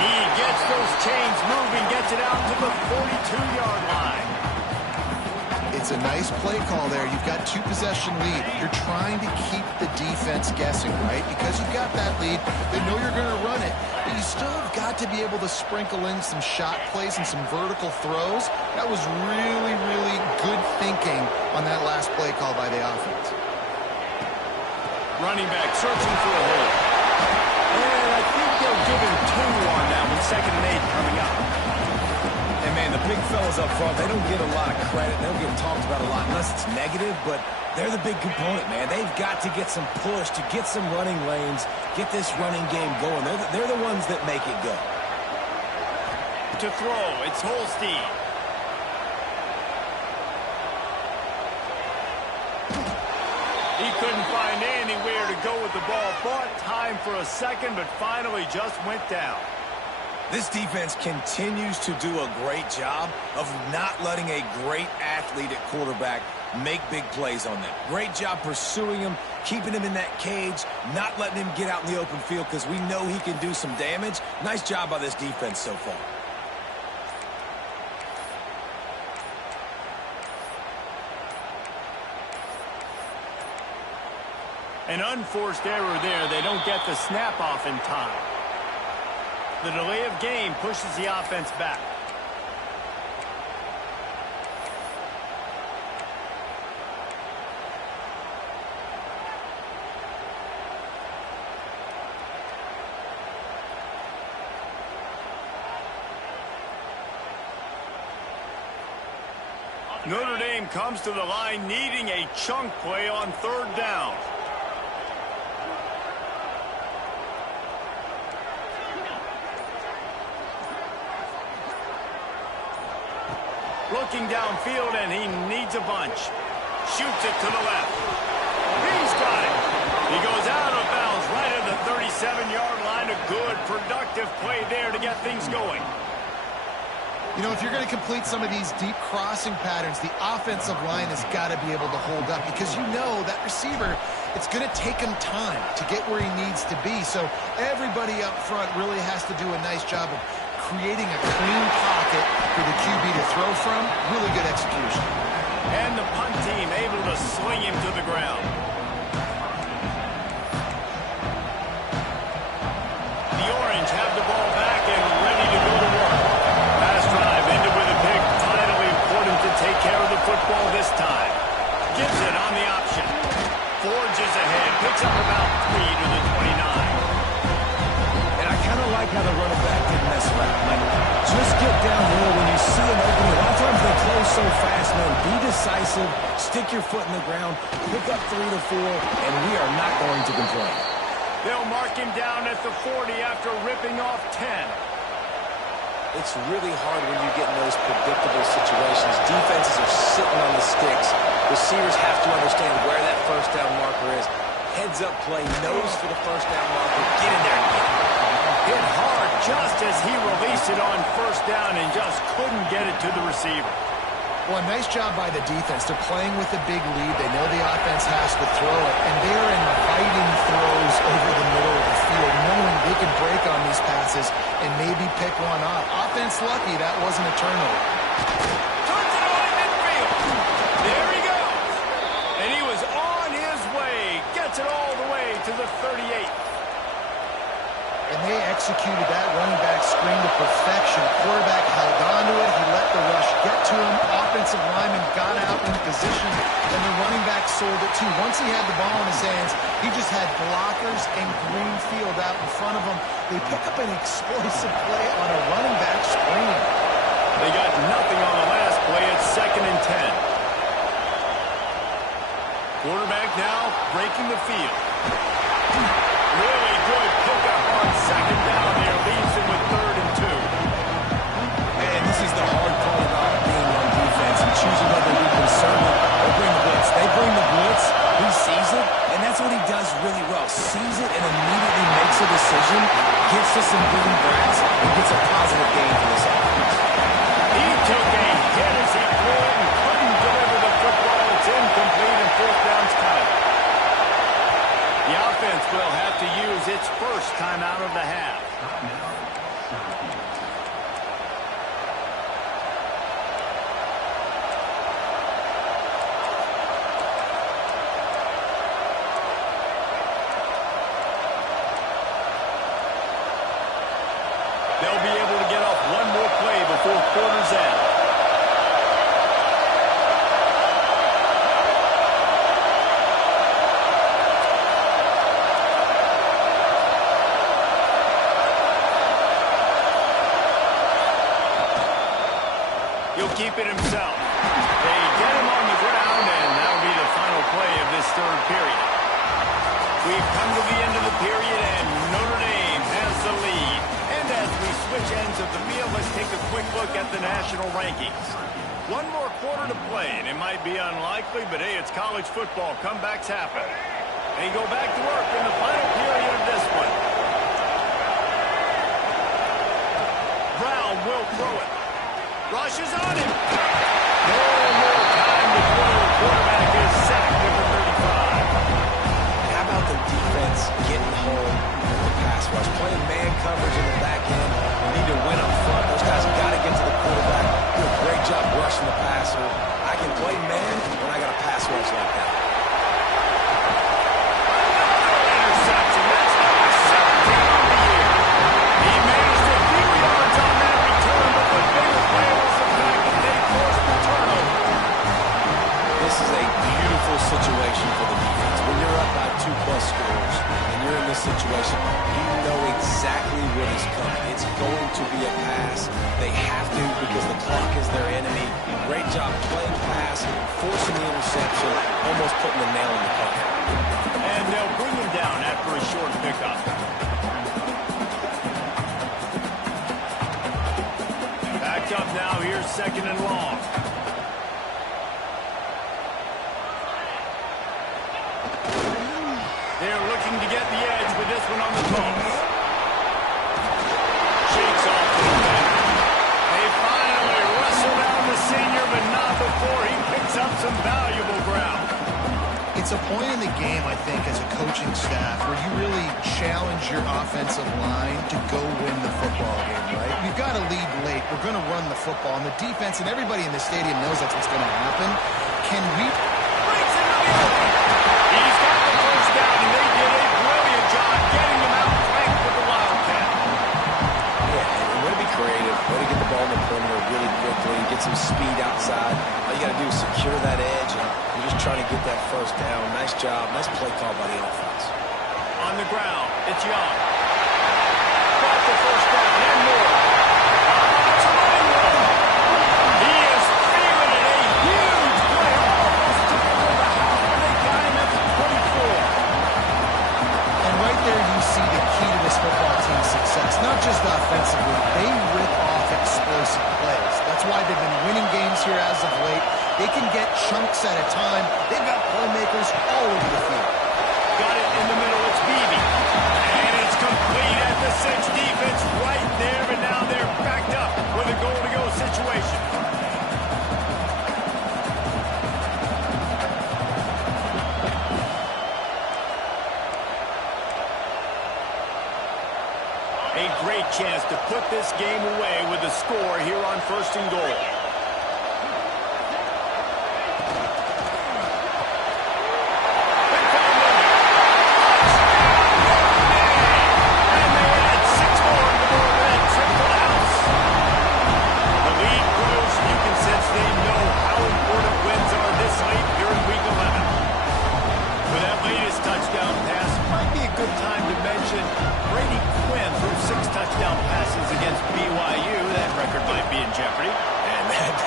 He gets those chains moving, gets it out to the 42-yard line. It's a nice play call there. You've got 2-possession lead. You're trying to keep the defense guessing, right? Because you've got that lead, they know you're going to run it. But you still have got to be able to sprinkle in some shot plays and some vertical throws. That was really, really good thinking on that last play call by the offense. Running back searching for a hole. And I think they'll give him 2 on that one. 2nd and 8 coming up. And, man, the big fellas up front, they don't get a lot of credit. They don't get talked about a lot unless it's negative, but they're the big component, man. They've got to get some push to get some running lanes, get this running game going. They're the ones that make it go. To throw, it's Holstein. He couldn't find anywhere to go with the ball. Bought time for a second, but finally just went down. This defense continues to do a great job of not letting a great athlete at quarterback make big plays on them. Great job pursuing him, keeping him in that cage, not letting him get out in the open field because we know he can do some damage. Nice job by this defense so far. An unforced error there. They don't get the snap off in time. The delay of game pushes the offense back. Notre Dame comes to the line needing a chunk play on third down. Looking downfield, and he needs a bunch. Shoots it to the left. He's got it. He goes out of bounds right at the 37-yard line. A good, productive play there to get things going. You know, if you're going to complete some of these deep crossing patterns, the offensive line has got to be able to hold up because you know that receiver, it's going to take him time to get where he needs to be. So everybody up front really has to do a nice job of creating a clean pocket for the QB to throw from. Really good execution. And the punt team able to sling him to the ground. The Orange have the ball back and ready to go to work. Pass drive ended with a pick. Vitally important to take care of the football this time. Gives it on the option. Forges ahead. Picks up about 3 to the 29. Like how the running back didn't mess around. Like, just get downhill when you see an opening. A lot of times they close so fast, man. Be decisive, stick your foot in the ground, pick up 3 to 4, and we are not going to complain. They'll mark him down at the 40 after ripping off 10. It's really hard when you get in those predictable situations. Defenses are sitting on the sticks. Receivers have to understand where that first down marker is. Heads up play, nose for the first down marker. Get in there and get it. Hit hard just as he released it on first down and just couldn't get it to the receiver. Well, a nice job by the defense. They're playing with a big lead. They know the offense has to throw it, and they're inviting throws over the middle of the field, knowing they can break on these passes and maybe pick one off. Offense lucky that wasn't a turnover. Turns it on in midfield. There he goes. And he was on his way. Gets it all the way to the 38. And they executed that running back screen to perfection. Quarterback held on to it. He let the rush get to him. Offensive lineman got out in position, and the running back sold it too. Once he had the ball in his hands, he just had blockers and green field out in front of him. They pick up an explosive play on a running back screen. They got nothing on the last play. It's 2nd and 10. Quarterback now breaking the field. Really good pickup on 2nd down there. Leaves him with 3rd and 2. Man, this is the hard part about being on defense and choosing whether to be conservative or bring the blitz. They bring the blitz, he sees it, and that's what he does really well. Sees it and immediately makes a decision, gets to some green grass, and gets a positive gain for this offense. He took a hit as he threw it and couldn't deliver the football. It's incomplete and 4th down's cut. The offense will have to use its first timeout of the half. They'll be able to get off one more play before quarter's end. He'll keep it himself. They get him on the ground, and that'll be the final play of this 3rd period. We've come to the end of the period, and Notre Dame has the lead. And as we switch ends of the field, let's take a quick look at the national rankings. One more quarter to play, and it might be unlikely, but hey, it's college football. Comebacks happen. They go back to work in the final period of this one. will throw it. Rushes on him. No more time to throw. Quarterback is sacked, number 35. How about the defense getting home with the pass rush? Playing man coverage in the back end. You need to win up front. Those guys got to get to the quarterback. Do a great job rushing the passer. I can play man when I got a pass rush like that. Interception. That's number 17 on the year. He managed a few yards on that return, but the bigger play was the fact that they forced the turnover. This is a beautiful situation for the defense. When you're up by 2+ scores and you're in this situation, you know exactly what is coming. It's going to be a pass. They have to because the clock is their enemy. Great job playing pass, forcing the interception, almost putting the nail in the coffin. And they'll bring him down after a short pickup. Backed up now. Here's 2nd and long. They're looking to get the edge with this one on the toss. Shakes off the defender. They finally wrestle down the senior, but not before he picks up some valuable ground. It's a point in the game, I think, as a coaching staff where you really challenge your offensive line to go win the football game, right? You've got to lead late. We're going to run the football. And the defense and everybody in the stadium knows that's what's going to happen. Can we... Breaks into the open. He's got the first down, and they did a brilliant job getting him out flanked with the Wildcat. Yeah, and way to be creative, way to get the ball in the perimeter really quickly, get some speed outside. All you got to do is secure that edge, and you're just trying to get that first down. Nice job, nice play call by the offense. On the ground, it's Young. Got the first down and more. It's a running run. He is feeling it. A huge play. Almost took it over the house, but they got him at the 24. And right there you see the key to this football team's success. Not just offensively, they rip off explosive plays. That's why they've been winning games here as of late. They can get chunks at a time. They've got playmakers all over the field. Got it in the middle. It's Beebe. And it's complete at the 6. Defense right there, but now they're backed up with a goal-to-go situation. A great chance to put this game away with a score here on 1st and goal.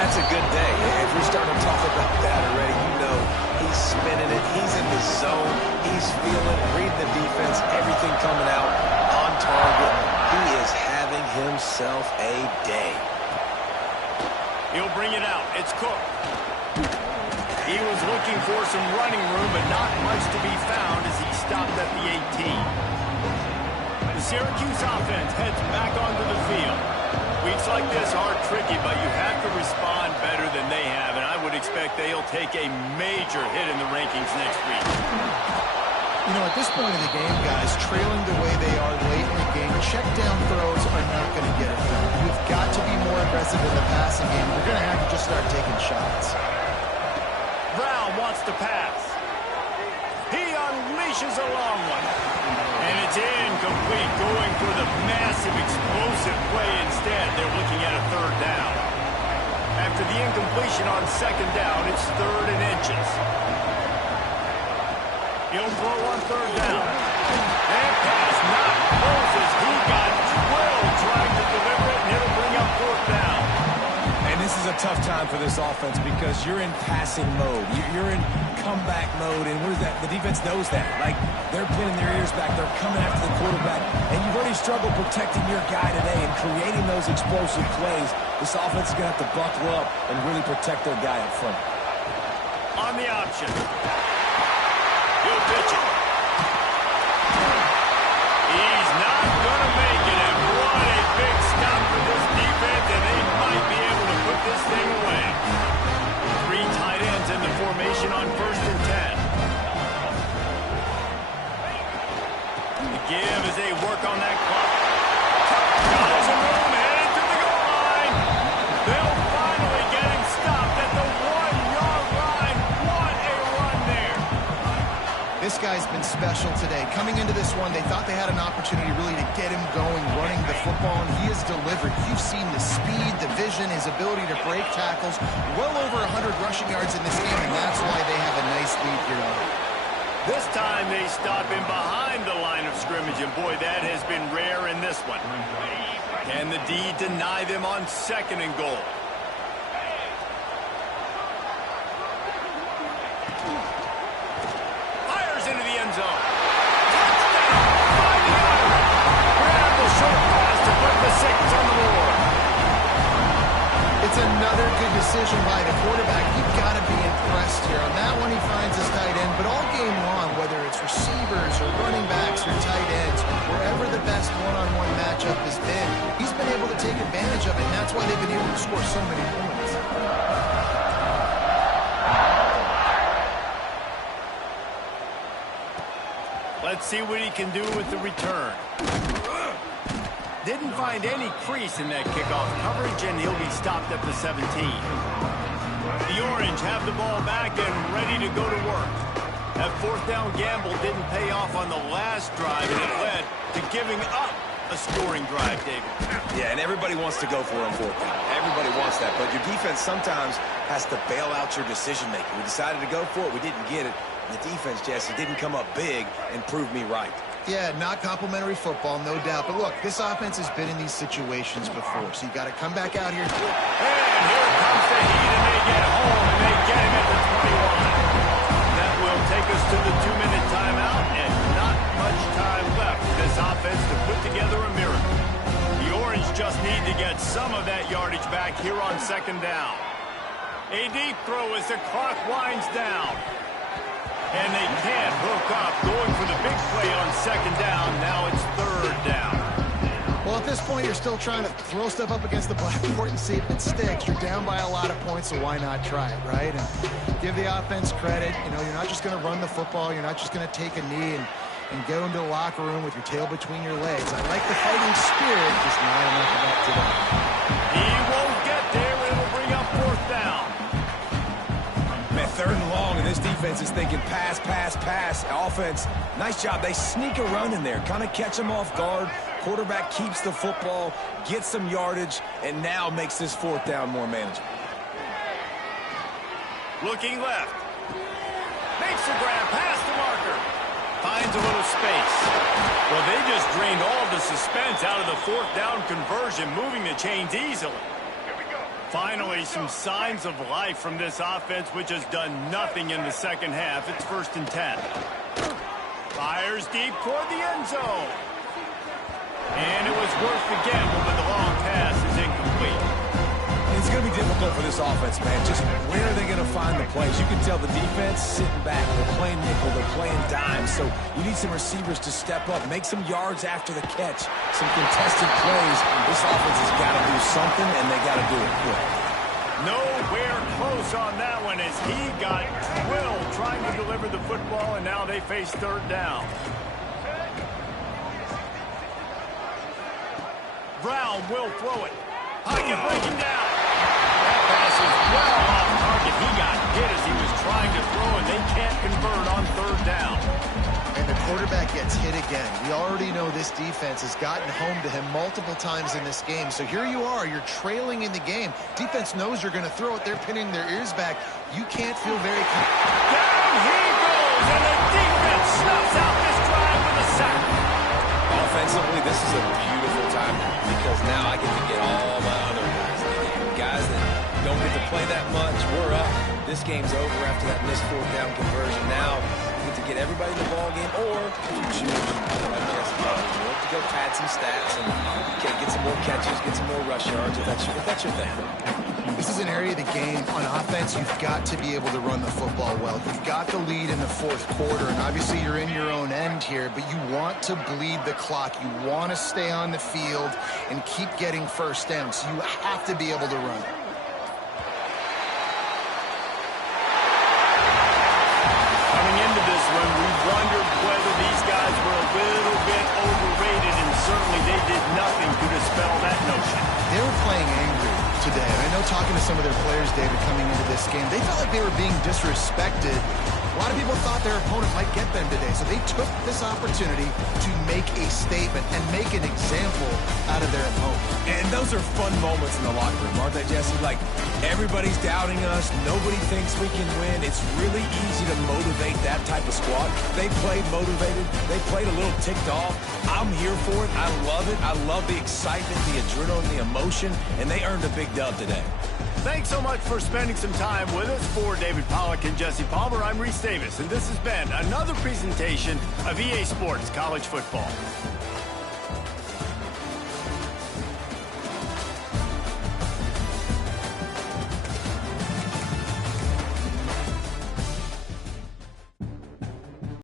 That's a good day. If you're starting to talk about that already, you know he's spinning it. He's in the zone. He's feeling, reading the defense, everything coming out on target. He is having himself a day. He'll bring it out. It's Cook. He was looking for some running room, but not much to be found as he stopped at the 18. The Syracuse offense heads back onto the field. Weeks like this are tricky, but you have to respond better than they have, and I would expect they'll take a major hit in the rankings next week. You know, at this point in the game, guys, trailing the way they are late in the game, check down throws are not going to get it done. You've got to be more aggressive in the passing game. You're going to have to just start taking shots. Brown wants to pass. He unleashes a long one. And it's incomplete, going for the massive, explosive play instead. They're looking at a 3rd down. After the incompletion on 2nd down, it's 3rd and inches. He'll throw on 3rd down. And pass not Moses. He got drilled trying to deliver it, and it'll bring up 4th down. And this is a tough time for this offense because you're in passing mode. You're in comeback mode, and what is that? The defense knows that. Like, they're pinning their ears back. They're coming after the quarterback, and you've already struggled protecting your guy today and creating those explosive plays. This offense is going to have to buckle up and really protect their guy up front. On the option. He'll pitch it. He's not going to make it, and what a big stop for this defense this guy's been special today. Coming into this one, they thought they had an opportunity really to get him going, running the football, and he has delivered. You've seen the speed, the vision, his ability to break tackles. Well over 100 rushing yards in this game, and that's why they have a nice lead here. This time they stop him behind the line of scrimmage, and boy, that has been rare in this one. Can the D deny them on 2nd and goal? Fires into the end zone. Touchdown! 5-yard. Grab the short pass to put the 6 on the board. It's another good decision by the quarterback. You've got to be impressed here. On that one, he finds his tight end, but all game long, whether it's receivers or running backs or tight ends, wherever the best one-on-one matchup has been, he's been able to take advantage of it, and that's why they've been able to score so many points. Let's see what he can do with the return. Didn't find any crease in that kickoff coverage, and he'll be stopped at the 17. The Orange have the ball back and ready to go to work. That 4th down gamble didn't pay off on the last drive, and it led to giving up a scoring drive, David. Yeah, and everybody wants to go for it on 4th down. Everybody wants that, but your defense sometimes has to bail out your decision-making. We decided to go for it. We didn't get it. The defense, Jesse, didn't come up big and prove me right. Yeah, not complimentary football, no doubt. But look, this offense has been in these situations before, so you got to come back out here. And here comes the heat, and they get home, and they get him at the 21. That will take us to the 2-minute timeout, and not much time left for this offense to put together a miracle. The Orange just need to get some of that yardage back here on 2nd down. A deep throw as the clock winds down. And they can't hook up, going for the big play on 2nd down. Now it's 3rd down. Well, at this point, you're still trying to throw stuff up against the blackboard and see if it sticks. You're down by a lot of points, so why not try it, right? And give the offense credit. You know, you're not just going to run the football. You're not just going to take a knee and go into the locker room with your tail between your legs. I like the fighting spirit, just not enough of that today. He won't get there. It'll bring up 4th down. 3rd and long, and this defense is thinking pass, pass, pass. Offense, nice job. They sneak a run in there, kind of catch them off guard. Quarterback keeps the football, gets some yardage, and now makes this 4th down more manageable. Looking left. Makes the grab past the marker. Finds a little space. Well, they just drained all the suspense out of the 4th down conversion, moving the chains easily. Finally, some signs of life from this offense, which has done nothing in the 2nd half. It's 1st and 10. Fires deep toward the end zone. And it was worth the gamble, but the long pass is incomplete. It's going to be difficult for this offense, man. Just where are they going to find the plays? You can tell the defense sitting back. They're playing nickel. They're playing dime. So you need some receivers to step up, make some yards after the catch, some contested plays. This offense has got to do something, and they got to do it quick. Nowhere close on that one as he got drilled trying to deliver the football, and now they face 3rd down. Brown will throw it. Pocket breaking down. That pass is well off target. He got hit as he was trying to throw, and they can't convert on 3rd down. And the quarterback gets hit again. We already know this defense has gotten home to him multiple times in this game. So here you are. You're trailing in the game. Defense knows you're going to throw it. They're pinning their ears back. You can't feel very confident. Down he goes, and the defense snuffs out this drive with a sack. Offensively, this is a beautiful time because now I get to get all my other guys in the game. Guys that don't get to play that much, we're up. This game's over after that missed 4th down conversion. Now to get everybody in the ball game, or if you choose to go pad some stats and get some more catches, get some more rush yards, if that's your thing. This is an area of the game on offense you've got to be able to run the football well. You've got the lead in the 4th quarter, and obviously you're in your own end here, but you want to bleed the clock. You want to stay on the field and keep getting 1st down, so you have to be able to run. We wondered whether these guys were a little bit overrated, and certainly they did nothing to dispel that notion. They were playing angry today, and I know talking to some of their players, David, coming into this game, they felt like they were being disrespected A lot of people thought their opponent might get them today, so they took this opportunity to make a statement and make an example out of their opponent. And those are fun moments in the locker room, aren't they, Jesse? Like, everybody's doubting us. Nobody thinks we can win. It's really easy to motivate that type of squad. They played motivated. They played a little ticked off. I'm here for it. I love it. I love the excitement, the adrenaline, the emotion, and they earned a big dub today. Thanks so much for spending some time with us. For David Pollack and Jesse Palmer, I'm Reese Davis, and this has been another presentation of EA Sports College Football.